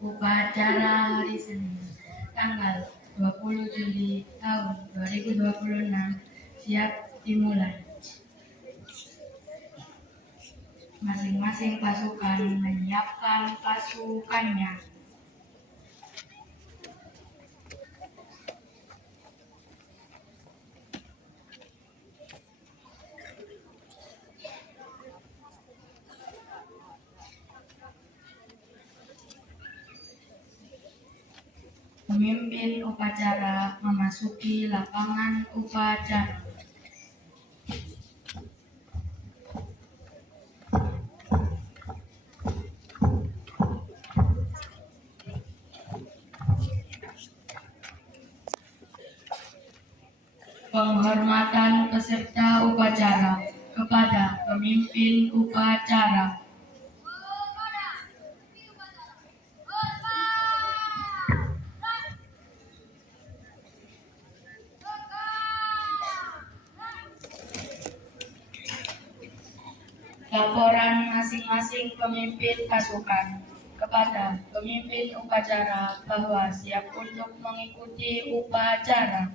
Upacara hari Senin, tanggal 20 Juli tahun 2026 siap dimulai. Masing-masing pasukan menyiapkan pasukannya. Pemimpin upacara memasuki lapangan upacara. Penghormatan peserta upacara kepada pemimpin upacara. Laporan masing-masing pemimpin pasukan kepada pemimpin upacara bahwa siap untuk mengikuti upacara.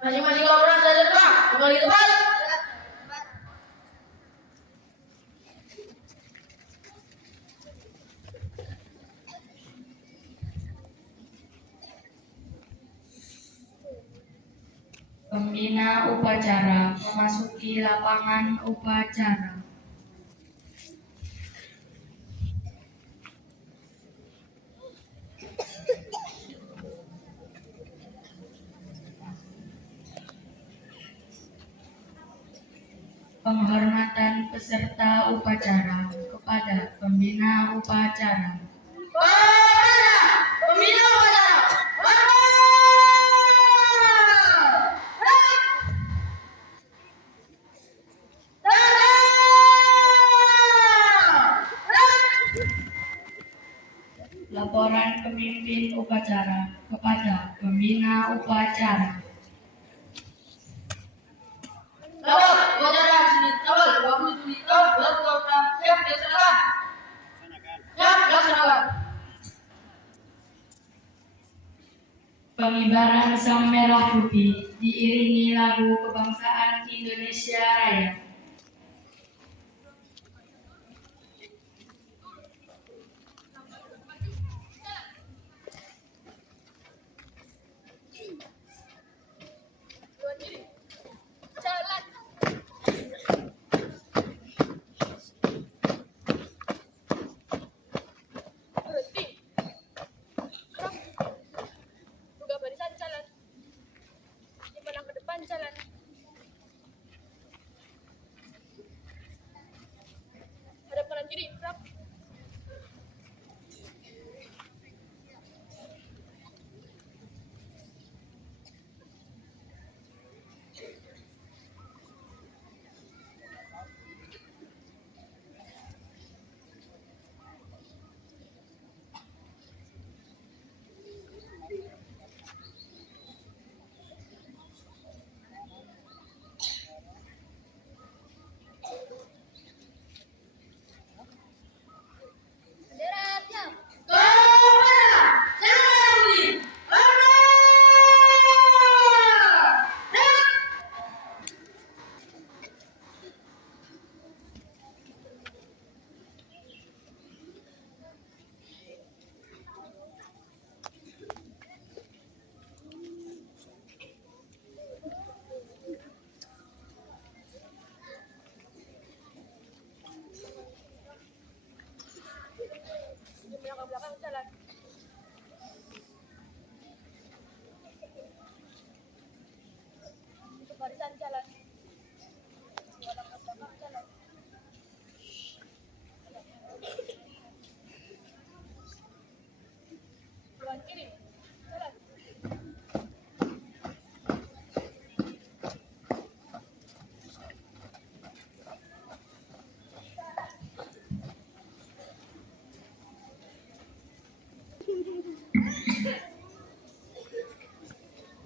Masing-masing laporan sudah terima. Kembali ke tempat. Pembina upacara memasuki lapangan upacara. Penghormatan peserta upacara kepada pembina upacara. Pembina upacara. Laporan pemimpin upacara kepada pembina upacara. Laporan upacara Senin tanggal 20 Juli tahun 2026 siap dilaksanakan. Siap dilaksanakan. Pengibaran sang merah putih diiringi lagu kebangsaan Indonesia Raya.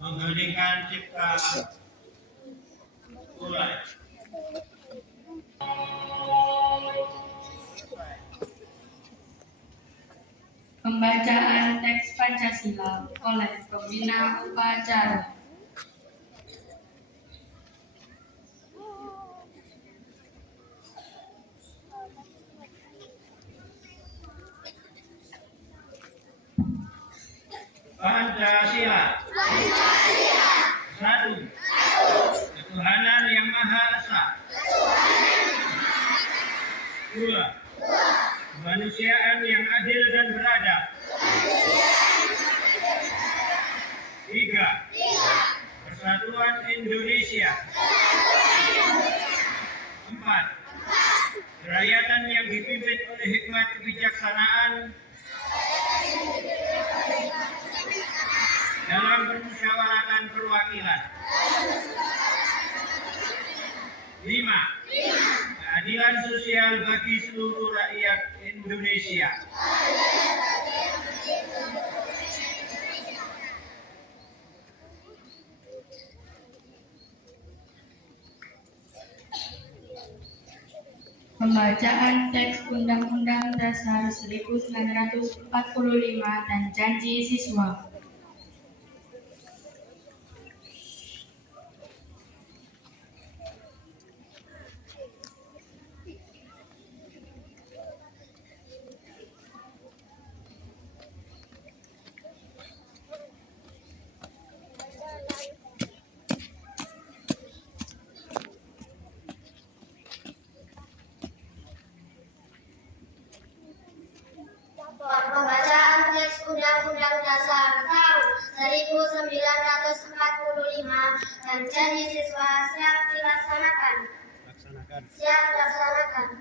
Mengheningkan cipta mulai. Pembacaan teks Pancasila oleh pembina upacara. Pancasila. Satu. Ketuhanan yang Maha Esa. Dua. Kemanusiaan yang adil dan beradab. Tiga. Persatuan Indonesia. Empat. Kerakyatan yang dipimpin oleh hikmat kebijaksanaan dalam permusyawaratan perwakilan. 5. Keadilan sosial bagi seluruh rakyat Indonesia. Pembacaan teks Undang-Undang Dasar 1945 dan Janji Siswa. Pembacaan teks Undang-Undang Dasar tahun 1945 dan Janji Siswa siap dilaksanakan. Siap dilaksanakan.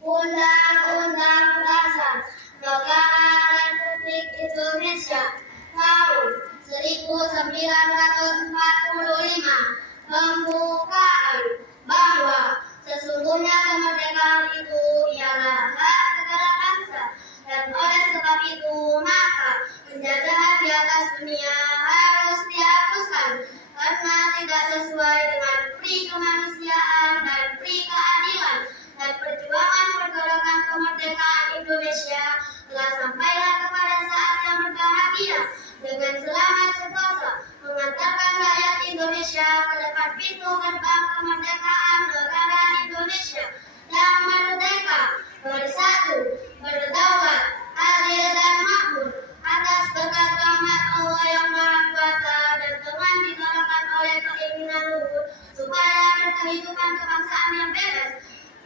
Undang-Undang Dasar Negara Republik Indonesia tahun 1945 membukaan bahwa sesungguhnya kemerdekaan itu ialah hak segala bangsa, dan oleh sebab itu maka penjajahan di atas dunia harus dihapuskan karena tidak sesuai dengan pri kemanusiaan dan pri keadilan, dan perjuangan pergerakan kemerdekaan Indonesia telah sampailah kepada saat yang berbahagia dengan selamat sentosa mengantarkan rakyat Indonesia ke depan pintu gerbang kemerdekaan negara Indonesia yang merdeka, bersatu, berdaulat, adil dan makmur atas berkat rahmat Allah yang Maha Kuasa dan dengan ditolakkan oleh keinginan luhur supaya berkehidupan kebangsaan yang bebas.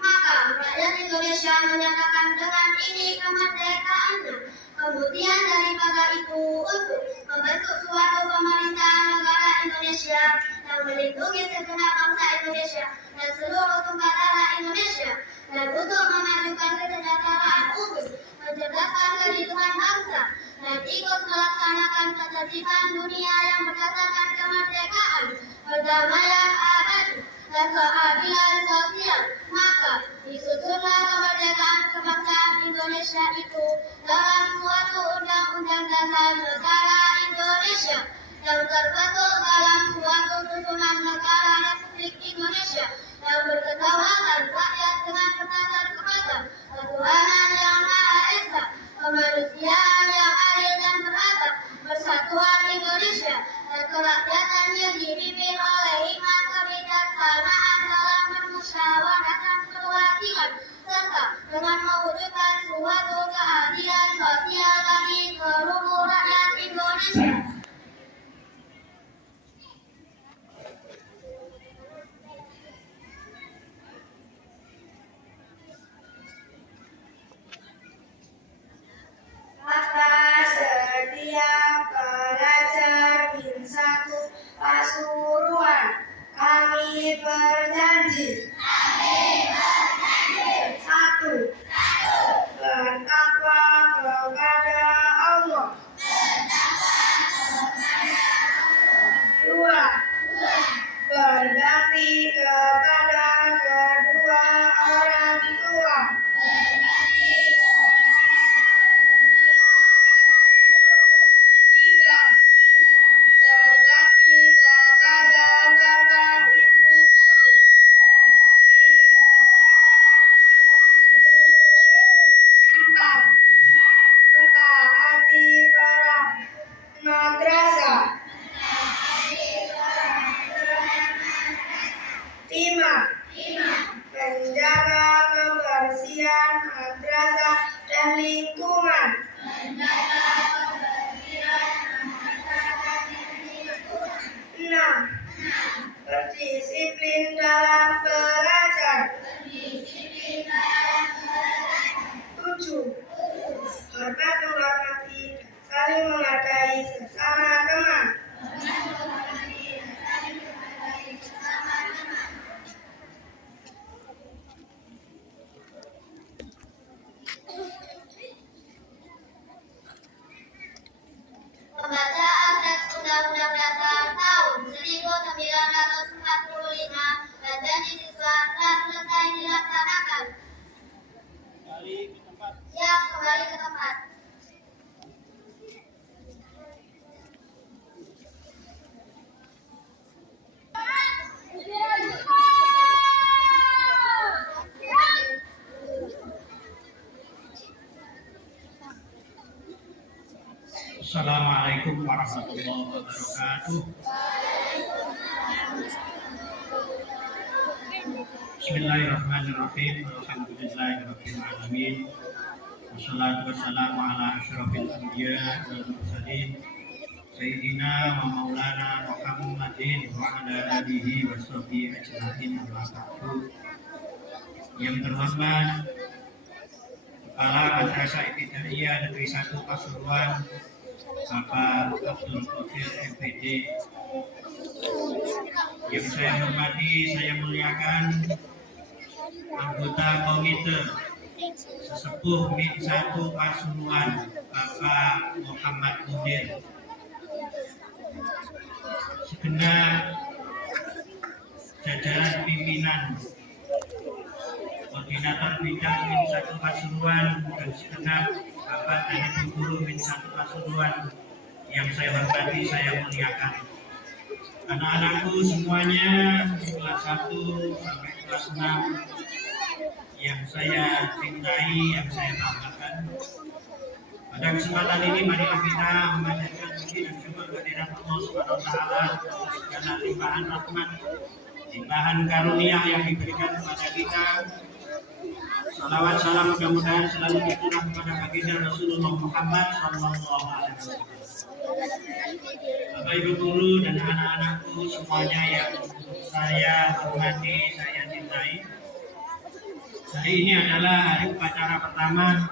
Maka rakyat Indonesia menyatakan dengan ini kemerdekaannya. Kemudian daripada itu untuk membentuk suatu pemerintahan negara Indonesia yang melindungi segenap bangsa Indonesia dan seluruh tumpah darah Indonesia, dan untuk memajukan kesejahteraan umum, mencerdaskan kehidupan bangsa, dan ikut melaksanakan ketertiban dunia yang berdasarkan kemerdekaan, perdamaian abadi, dan keadilan sosial. Maka disusunlah kemerdekaan kebangsaan Indonesia itu dalam suatu undang-undang dasar negara Indonesia yang terbentuk dalam suatu susunan negara Republik Indonesia yang berkedaulatan rakyat dengan berdasar kepada ketuhanan yang Maha Esa, kemanusiaan yang adil dan beradab, persatuan Indonesia, dan kerakyatan yang dipimpin oleh hikmat kebijaksanaan dalam permusyawaratan perwakilan, serta dengan mewujudkan suatu keadilan sosial bagi seluruh rakyat Indonesia. Maka setiap pelajar Min 1 Pasuruan kami berjanji. Satu, bertakwa kepada Allah. Dua, berbakti kepada kedua orang tua. hukuman. 6. Berdisiplin dalam belajar. 7. Hormat menghormati dan saling menghargai sesama teman. 'Pembacaan teks Undang-Undang Dasar tahun 1945 dan janji siswa telah selesai dilaksanakan. Kembali ke tempat. Siap kembali ke tempat. Assalamualaikum warahmatullahi wabarakatuh. Bismillahirrahmanirrahim. Alhamdulillahirabbil alamin. Wassalatu wassalamu ala asyrofil anbiya wal mursalin sayyidina wa maulana Muhammadin wa ala alihi washabihi ajmain. Amma ba'du. Yang terhormat Kepala Madrasah Ibtidaiyah Negeri 1 Pasuruan Bapak Abdul Qadir MPD, yang saya hormati, saya muliakan anggota komite sesepuh MIN 1 Pasuruan Bapak Muhammad Munir, segenap jajaran pimpinan koordinator bidang MIN 1 Pasuruan dan segenap Bapak dan Ibu guru MIN 1 Pasuruan yang saya hormati, saya muliakan. Anak-anakku semuanya kelas 1 sampai kelas 6 yang saya cintai, yang saya banggakan. Pada kesempatan ini marilah kita memanjatkan puji dan syukur kehadirat Allah Subhanahu wa taala karena limpahan rahmat, limpahan karunia yang diberikan kepada kita. Salawat salam mudah-mudahan selalu dicurah kepada baginda Rasulullah Muhammad sallallahu alaihi wasallam. Bapak Ibu guru dan anak-anakku semuanya yang saya hormati, saya cintai. Hari ini adalah hari upacara pertama.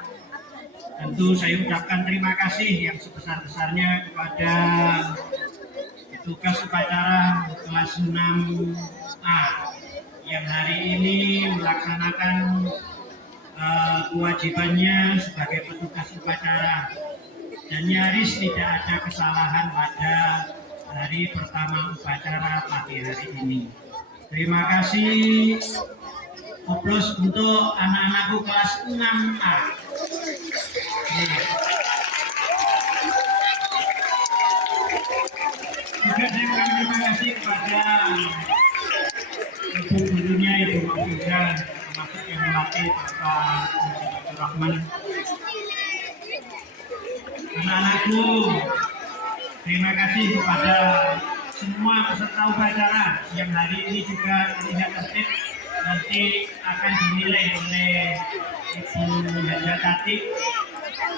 Tentu saya ucapkan terima kasih yang sebesar-besarnya kepada petugas upacara kelas 6A yang hari ini melaksanakan kewajibannya sebagai petugas upacara, dan nyaris tidak ada kesalahan pada hari pertama upacara pagi hari ini. Terima kasih. Aplaus untuk anak-anakku kelas 6A. Juga saya terima kasih kepada ibu gurunya, Ibu Mafida, termasuk yang melatih Bapak Abdul Rahman. Anak-anakku, terima kasih kepada semua peserta upacara yang hari ini juga terlihat tertib. Nanti akan dinilai oleh Ibu Haja Tati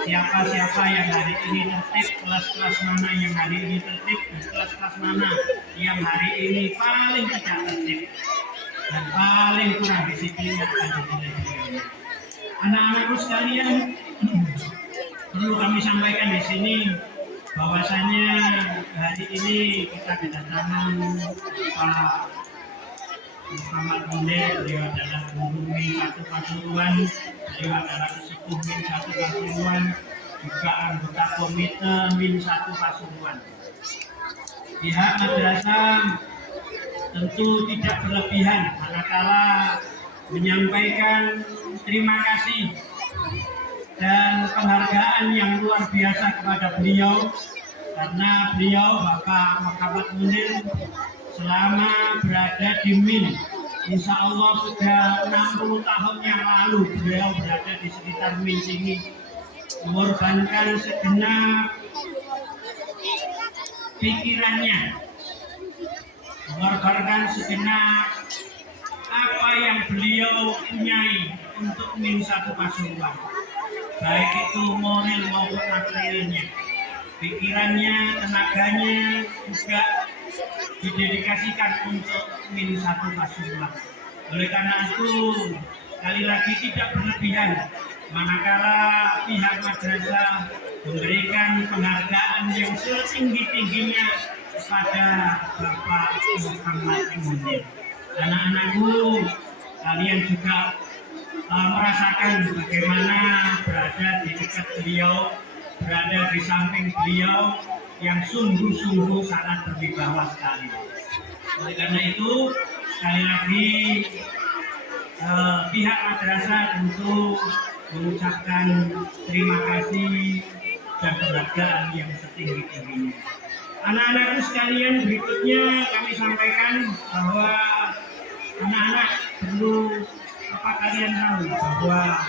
siapa-siapa yang hari ini tertib, kelas-kelas mana yang hari ini tertib, dan kelas-kelas mana yang hari ini paling tidak tertib dan paling kurang disiplin akan dinilai beliau. Anak-anakku sekalian, perlu kami sampaikan di sini bahwasanya hari ini kita kedatangan Pak Muhammad Munir. Beliau adalah guru MIN 1 Pasuruan, beliau adalah sesepuh MIN 1 Pasuruan, juga anggota komite MIN 1 Pasuruan. Pihak madrasah tentu tidak berlebihan manakala menyampaikan terima kasih dan penghargaan yang luar biasa kepada beliau, karena beliau Bapak Muhammad Munir selama berada di MIN, insya Allah sudah 60 tahun yang lalu beliau berada di sekitar MIN sini, mengorbankan segenap pikirannya, mengorbankan segenap apa yang beliau punyai untuk MIN 1 Pasuruan. baik itu moral maupun materialnya, pikirannya, tenaganya juga didedikasikan untuk min satu Pasuruan. Oleh karena itu, sekali lagi tidak berlebihan manakala pihak madrasah memberikan penghargaan yang setinggi-tingginya kepada Bapak Muhammad Munir. Anak-anakku, kalian juga merasakan bagaimana berada di dekat beliau, berada di samping beliau yang sungguh-sungguh sangat berwibawa sekali. Oleh karena itu, sekali lagi pihak madrasah tentu mengucapkan terima kasih dan penghargaan yang setinggi-tingginya. Anak-anakku sekalian, berikutnya kami sampaikan bahwa anak-anak perlu apa kalian tahu bahwa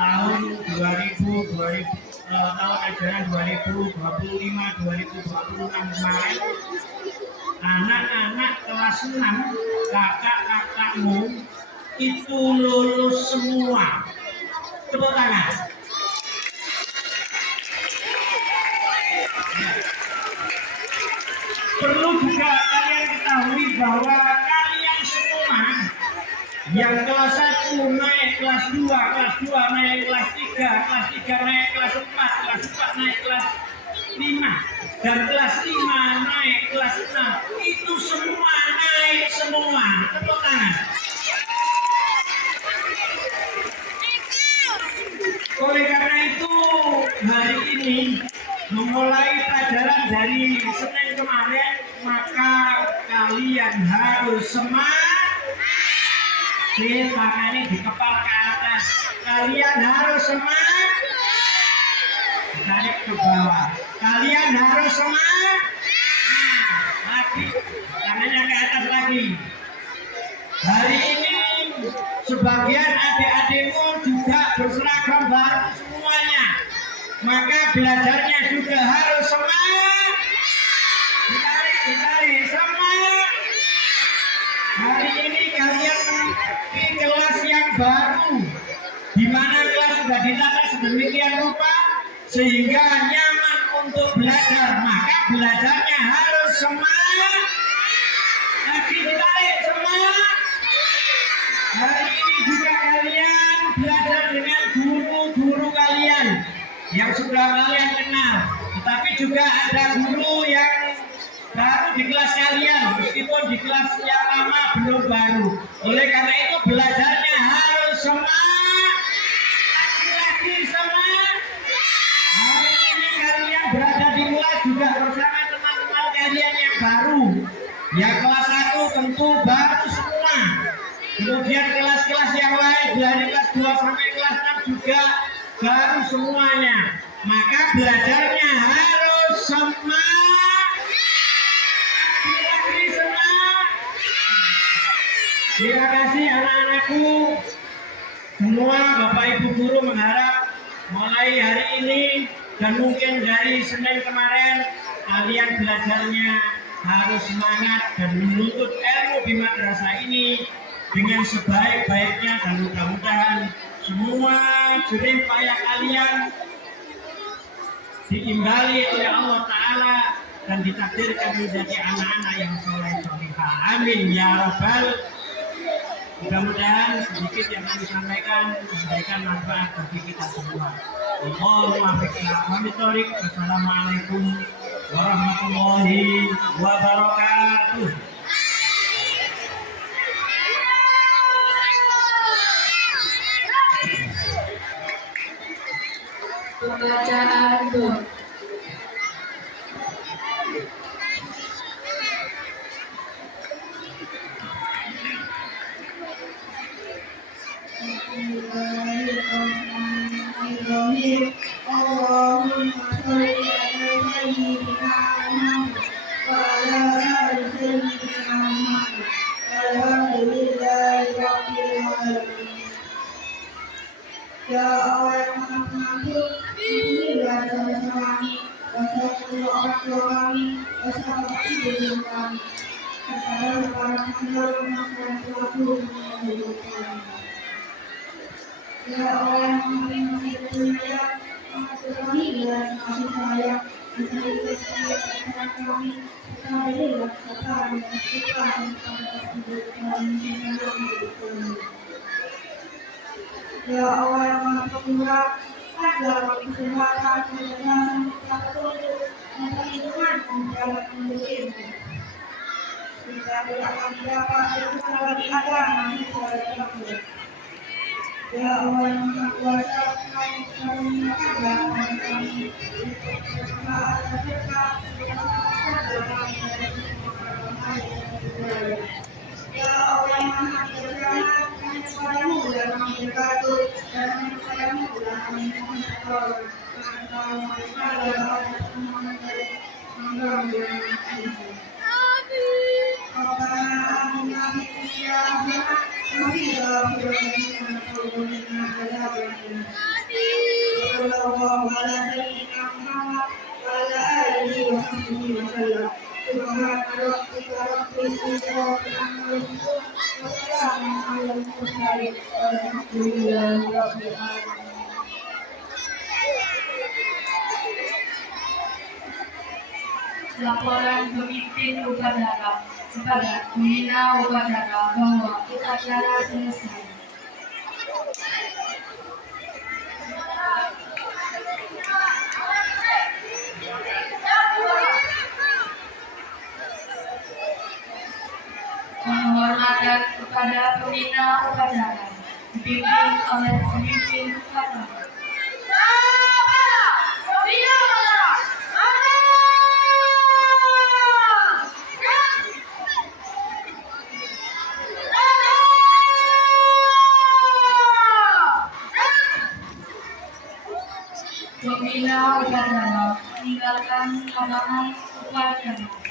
tahun 2000 tahun ajaran 2025-2026 kemarin, anak-anak kelas 6 kakak-kakakmu itu lulus semua. Tepuk tangan. Perlu juga kalian ketahui bahwa kalian semua yang kelas 1 naik kelas 2, kelas 2 naik kelas 3, kelas 3 naik kelas 4, kelas 4 naik kelas 5, dan kelas 5 naik kelas 6, itu semua naik semua. Tepuk tangan. Oleh karena itu, hari ini memulai pelajaran dari Senin kemarin, maka kalian harus semangat. Tangannya dikepal ke atas. Kalian harus semangat. Tarik ke bawah. Kalian harus semangat. Nah, lagi. Tangannya ke atas lagi. Hari ini sebagian adik-adikmu juga berseragam baru semuanya. Maka belajarnya juga harus semangat. Ditarik, semangat. Hari ini kalian di kelas yang baru, di mana kelas sudah ditata sedemikian rupa sehingga nyaman untuk belajar. Maka belajarnya harus semangat. Lagi ditarik, semangat. Hari ini juga kalian belajar dengan guru-guru kalian yang sudah kalian kenal, tetapi juga ada guru yang baru di kelas kalian, meskipun di kelas yang lama belum baru. Oleh karena itu belajarnya harus semangat. Lagi-lagi semangat. Hari ini kalian berada di kelas juga bersama teman-teman kalian yang baru. Yang kelas 1 tentu baru semua. Kemudian kelas-kelas yang lain dari kelas 2 sampai kelas 6 juga baru semuanya. Maka belajarnya harus semangat. Lagi semangat. Terima kasih anak-anakku. Semua Bapak Ibu guru mengharap mulai hari ini dan mungkin dari Senin kemarin kalian belajarnya harus semangat dan menuntut ilmu di madrasah ini dengan sebaik-baiknya, dan mudah-mudahan semua jerih payah kalian diimbali oleh Allah Ta'ala dan ditakdirkan menjadi anak-anak yang soleh-solehah. Amin ya Rabbal. Mudah-mudahan sedikit yang kami sampaikan memberikan manfaat bagi kita semua. Wassalamualaikum warahmatullahi wabarakatuh. Pembacaan doa. Allahumma sholli ala sayyidina Muhammad wa ala ali sayyidina Muhammad. Alhamdulillahi rabbil alamin. Ya Allah yang Maha Pengampun, ampunilah dosa kami, dosa kedua orang tua kami, dosa bapak ibu kami, serta para makhluk yang telah menghidupkan kami. Ya Allah yang Maha Penyayang, Maha Pengasih dan Kasih Sayang, mencari kami, kita berilah kepada kita kepada hidup kami. Ya Allah yang Maha Pemurah, ajar kami kesehatan, kecerdasan, petunjuk, dan perlindungan menjabat hidup. Kita tidak kami dapat berbuat lagi ada nanti pada Ya Allah yang Maha Kuasa, kami karuniakanlah kami keberkahan dan berkah, Ya Allah yang Maha Bijaksana, kami kepadamu dan kami berkatu, dan kami kepadamu dan kami mohon tolong. Laporan pemimpin upacara kepada pembina upacara bahwa upacara selesai. Penghormatan kepada pembina upacara dipimpin oleh pemimpin upacara. Pembina upacara meninggalkan lapangan upacara.